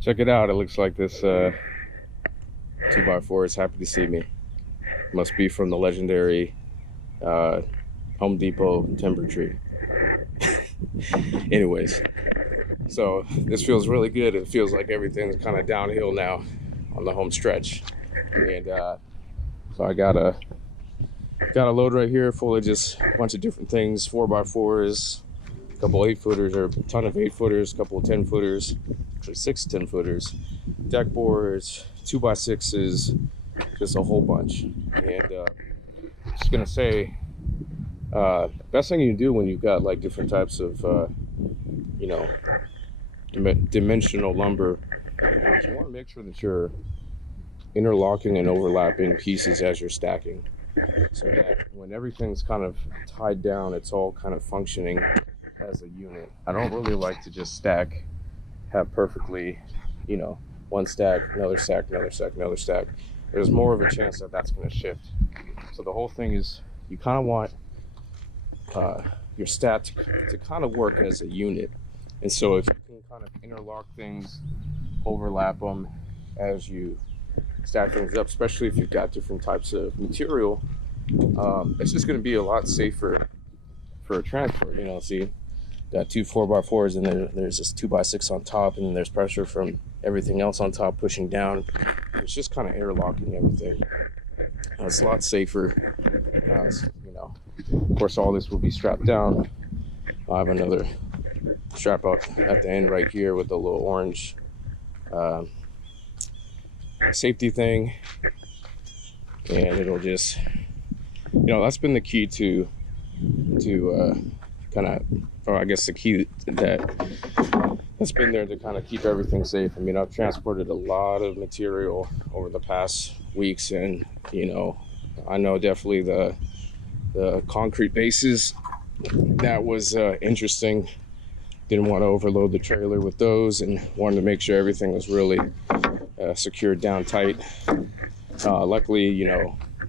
Check it out. It looks like this 2x4 is happy to see me. Must be from the legendary uh, Home Depot timber tree. Anyways, so this feels really good. It feels like everything's kind of downhill now on the home stretch. And so I got a load right here full of just a bunch of different things, 4x4s, a couple 8-footers, or a ton of 8-footers, a couple of 10-footers, actually 6 10-footers, deck boards, 2x6s, just a whole bunch. And just gonna say, best thing you can do when you've got like different types of you know, dimensional lumber is you want to make sure that you're interlocking and overlapping pieces as you're stacking, so that when everything's kind of tied down, it's all kind of functioning as a unit. I don't really like to just have perfectly, one stack, another stack, another stack, another stack. There's more of a chance that that's going to shift. So the whole thing is, you kind of want your stat to kind of work as a unit. And so if you can kind of interlock things, overlap them as you stack things up, especially if you've got different types of material, it's just going to be a lot safer for transport. See, got 2 4x4s, and there's this 2x6 on top, and then there's pressure from everything else on top pushing down. It's just kind of interlocking everything. It's a lot safer. Of course, all this will be strapped down. I have another strap out at the end right here with the little orange safety thing, and it'll just, that's been the key to kind of, or I guess the key that's been there to kind of keep everything safe. I mean, I've transported a lot of material over the past weeks, and I know definitely the concrete bases, that was interesting. Didn't want to overload the trailer with those, and wanted to make sure everything was really secured down tight. Luckily,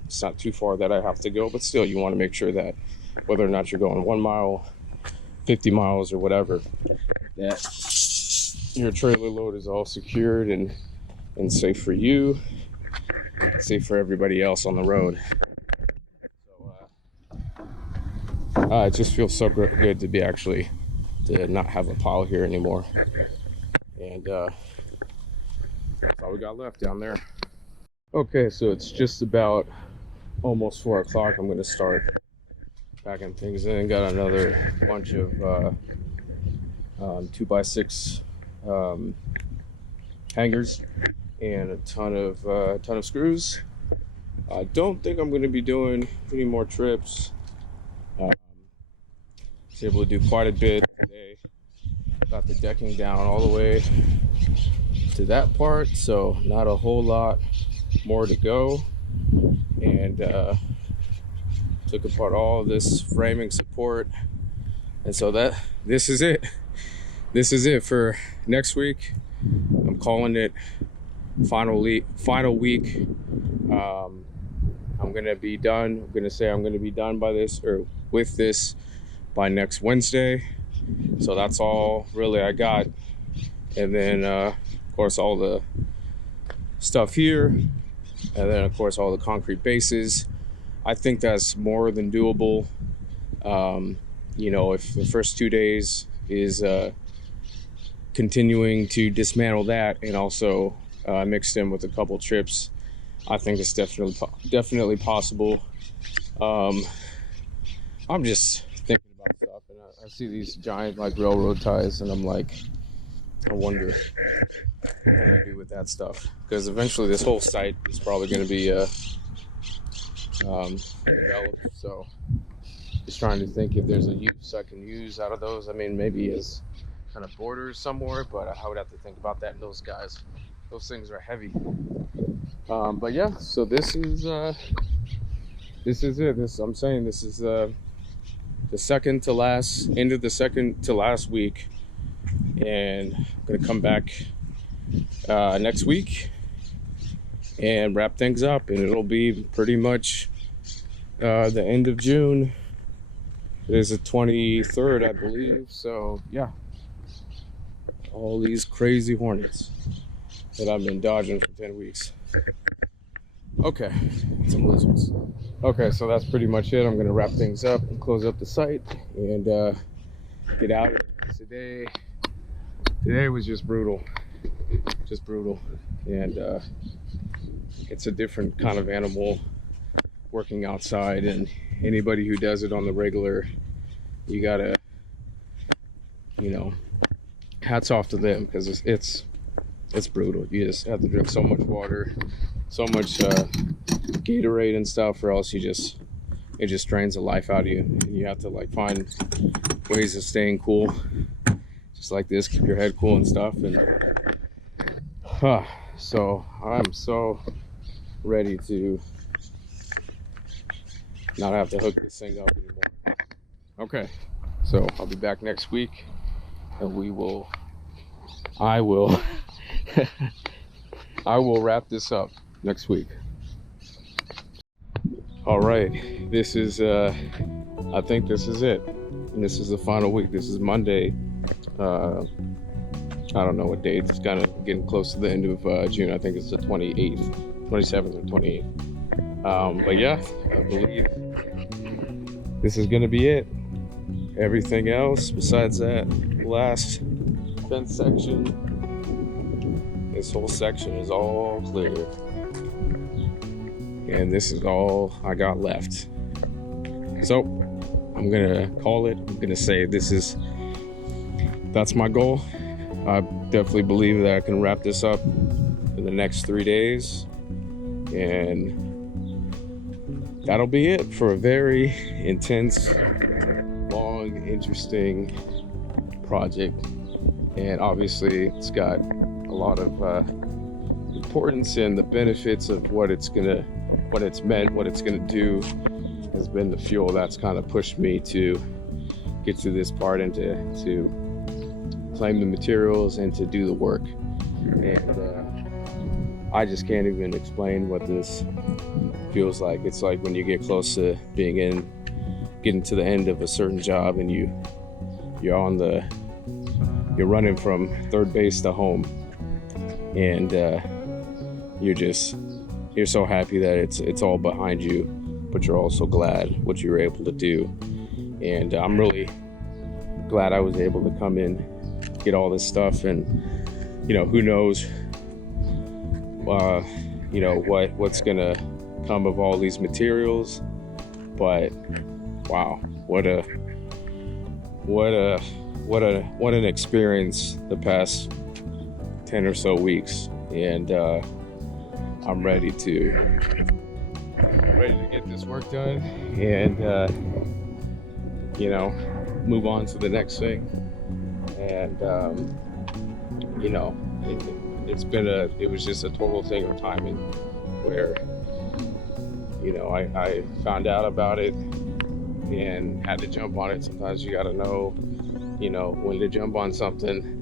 it's not too far that I have to go, but still, you want to make sure that whether or not you're going 1 mile, 50 miles, or whatever, that your trailer load is all secured and safe for you, safe for everybody else on the road. So it just feels so good to be to not have a pile here anymore. And that's all we got left down there. Okay, so it's just about almost 4 o'clock. I'm going to start packing things in. Got another bunch of 2x6 hangers and a ton of screws. I don't think I'm going to be doing any more trips. Was able to do quite a bit today. Got the decking down all the way to that part, so not a whole lot more to go. And took apart all of this framing support, and so this is it for next week. I'm calling it final week. I'm gonna be done. I'm gonna say I'm gonna be done with this by next Wednesday. So that's all really I got. And then of course all the stuff here, and then of course all the concrete bases. I think that's more than doable. If the first 2 days is continuing to dismantle that, and also mixed in with a couple trips, I think it's definitely possible. I'm just thinking about stuff, and I see these giant like railroad ties, and I'm like, I wonder what can I do with that stuff, because eventually this whole site is probably going to be developed. So just trying to think if there's a use I can use out of those. I mean, maybe as kind of borders somewhere, but I would have to think about that. And those things are heavy. But yeah, so this is it. This is the second to last, end of the second to last week, and I'm gonna come back next week and wrap things up, and it'll be pretty much the end of June. It is the 23rd, I believe. So yeah, all these crazy hornets that I've been dodging for 10 weeks. Okay, some lizards. Okay, so that's pretty much it. I'm gonna wrap things up and close up the site and get out of it. Today was just brutal, and it's a different kind of animal working outside, and anybody who does it on the regular, you gotta, hats off to them, because it's brutal. You just have to drink so much water, so much Gatorade and stuff, or else it just drains the life out of you, and you have to like find ways of staying cool, just like this, keep your head cool and stuff. And so I'm so ready to not have to hook this thing up anymore. Okay, so I'll be back next week, and I will wrap this up next week. All right, this is I think this is it, and this is the final week. This is Monday. I don't know what date. It's kind of getting close to the end of June. I think it's the 27th or 28th. But yeah, I believe this is gonna be it. Everything else besides that last fence section, this whole section is all clear, and this is all I got left. So I'm gonna call it. I'm gonna say that's my goal. I definitely believe that I can wrap this up in the next 3 days, and that'll be it for a very intense, long, interesting project. And obviously it's got a lot of importance, and the benefits of what it's gonna do has been the fuel that's kind of pushed me to get to this part, and to claim the materials and to do the work. And I just can't even explain what this feels like. It's like when you get close to getting to the end of a certain job, and you're running from third base to home, and you're so happy that it's all behind you, but you're also glad what you were able to do. And I'm really glad I was able to come in, get all this stuff, and who knows what's gonna come of all these materials. But wow, what an experience the past 10 or so weeks. And I'm ready to get this work done, and move on to the next thing. And it was just a total thing of timing, where I found out about it and had to jump on it. Sometimes you got to know when to jump on something.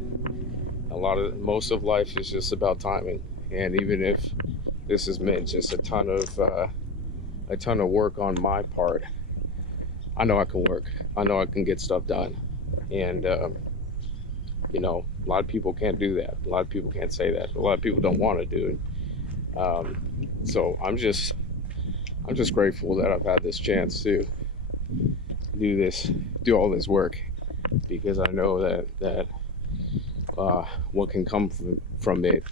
Most of life is just about timing, and even if this has meant just a ton of work on my part, I know I can work. I know I can get stuff done. And a lot of people can't do that. A lot of people can't say that. A lot of people don't want to do it. So I'm just grateful that I've had this chance to do all this work, because I know that what can come from it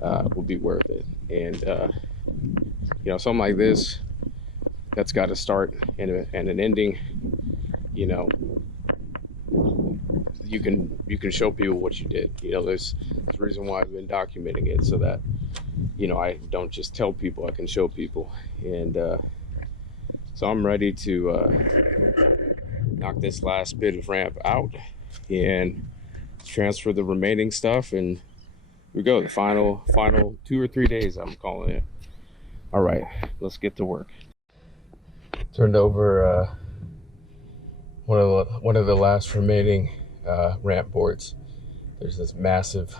will be worth it. And something like this, that's got a start and an ending. You can show people what you did. There's a reason why I've been documenting it, so that I don't just tell people, I can show people. And so I'm ready to knock this last bit of ramp out and transfer the remaining stuff, and we go. The final 2 or 3 days, I'm calling it. All right, let's get to work. Turned over one of the last remaining ramp boards. There's this massive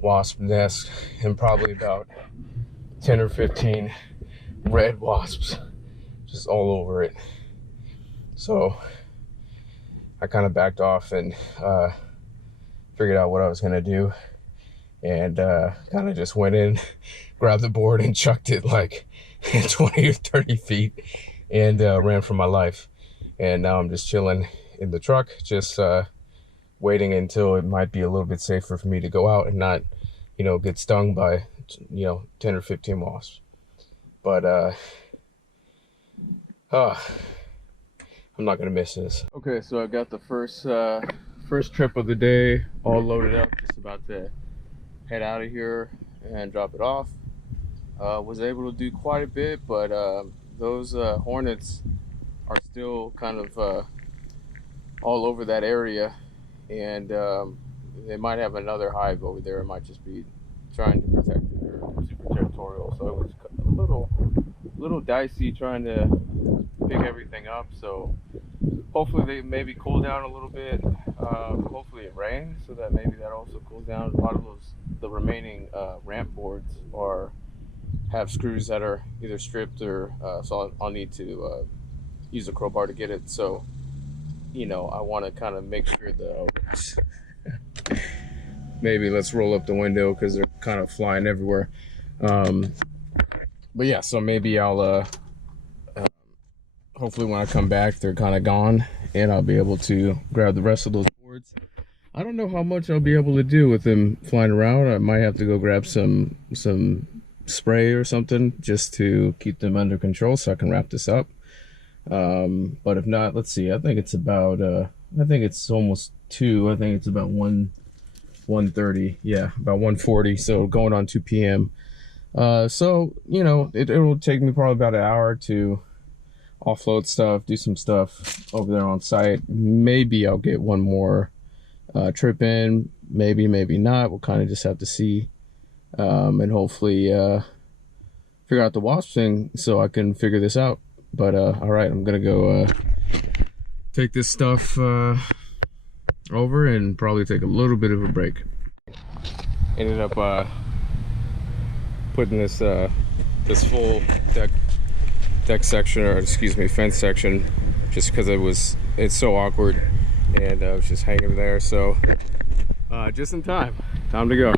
wasp nest, and probably about 10 or 15 red wasps just all over it. So I kind of backed off and figured out what I was gonna do, and kind of just went in, grabbed the board and chucked it like 20 or 30 feet, and ran for my life. And now I'm just chilling in the truck, just waiting until it might be a little bit safer for me to go out and not, you know, get stung by, you know, 10 or 15 wasps. But I'm not gonna miss this. Okay, so I got the first trip of the day all loaded up, just about to head out of here and drop it off. Was able to do quite a bit, but those hornets are still kind of all over that area, and they might have another hive over there. It might just be trying to protect it. They're super territorial, so it was a little dicey trying to pick everything up. So hopefully they maybe cool down a little bit. Hopefully it rains, so that maybe that also cools down. A lot of the remaining ramp boards have screws that are either stripped or so I'll need to use a crowbar to get it. So, you know, I want to kind of make sure maybe let's roll up the window because they're kind of flying everywhere. But yeah, so maybe I'll hopefully when I come back they're kind of gone and I'll be able to grab the rest of those boards. I don't know how much I'll be able to do with them flying around. I might have to go grab some spray or something just to keep them under control so I can wrap this up. But if not, let's see, I think it's about I think it's almost 2. I think it's about 1:30, yeah, about 1:40, so going on 2 p.m. So, you know, it will take me probably about an hour to offload stuff, do some stuff over there on site. Maybe I'll get one more trip in, maybe not. We'll kind of just have to see, and hopefully figure out the wasp thing so I can figure this out. But all right, I'm gonna go take this stuff over and probably take a little bit of a break. Ended up putting this this full deck section, or excuse me, fence section, just because it's so awkward, and I was just hanging there. So just in time to go.